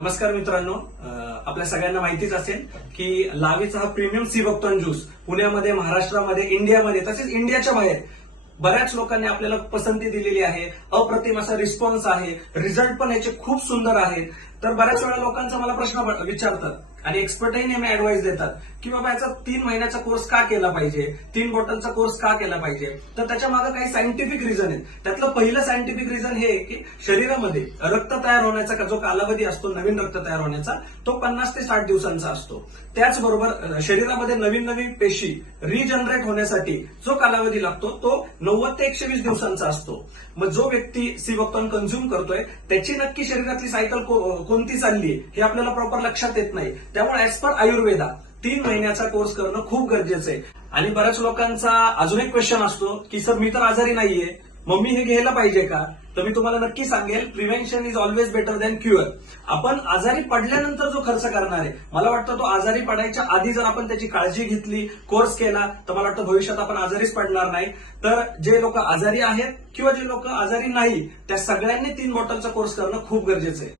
नमस्कार मित्रांनो, आपल्या सगळ्यांना माहितीच असेल की लावीचा हा प्रीमियम सी बकथॉर्न ज्यूस पुण्यामध्ये, महाराष्ट्रामध्ये, इंडियामध्ये तसेच इंडियाच्या बाहेर बऱ्याच लोकांनी आपल्याला पसंती दिलेली आहे. अप्रतिम असा रिस्पॉन्स आहे. रिझल्ट पण याचे खूप सुंदर आहेत. तर बऱ्याच वेळा लोकांचा मला प्रश्न विचारतात आणि एक्सपर्टही नेहमी ऍडवाइस देतात की बाबा याचा 3 महिन्याचा कोर्स का केला पाहिजे, 3 बॉटलचा कोर्स का केला पाहिजे. तर त्याच्या मागे काही सायंटिफिक रिझन आहेत. त्यातलं पहिलं सायंटिफिक रिझन हे आहे की शरीरामध्ये रक्त तयार होण्याचा जो कालावधी असतो, नवीन रक्त तयार होण्याचा, तो 50 ते 60 दिवसांचा असतो. त्याचबरोबर शरीरामध्ये नवीन नवीन पेशी रिजनरेट होण्यासाठी जो कालावधी लागतो तो 90 ते 120 दिवसांचा असतो. मग जो व्यक्ती सी बकथॉर्न कंझ्युम करतोय त्याची नक्की शरीरातली सायकल कोणती चालली आहे हे आपल्याला प्रॉपर लक्षात येत नाही. त्यामुळे ऍज पर आयुर्वेदा 3 महिन्याचा कोर्स करणं खूप गरजेचं आहे. आणि बऱ्याच लोकांचा अजून एक क्वेश्चन असतो की सर, मी तर आजारी नाहीये, मग मी हे घ्यायला पाहिजे का? तर मी तुम्हाला नक्की सांगेल, prevention is always better than cure. आपण आजारी पडल्यानंतर जो खर्च करणार आहे, मला वाटतं तो आजारी पडायच्या आधी जर आपण त्याची काळजी घेतली, कोर्स केला, तर मला वाटतं भविष्यात आपण आजारीच पडणार नाही. तर जे लोक आजारी आहेत किंवा जे लोक आजारी नाही, त्या सगळ्यांनी 3 बॉटलचा कोर्स करणं खूप गरजेचं आहे.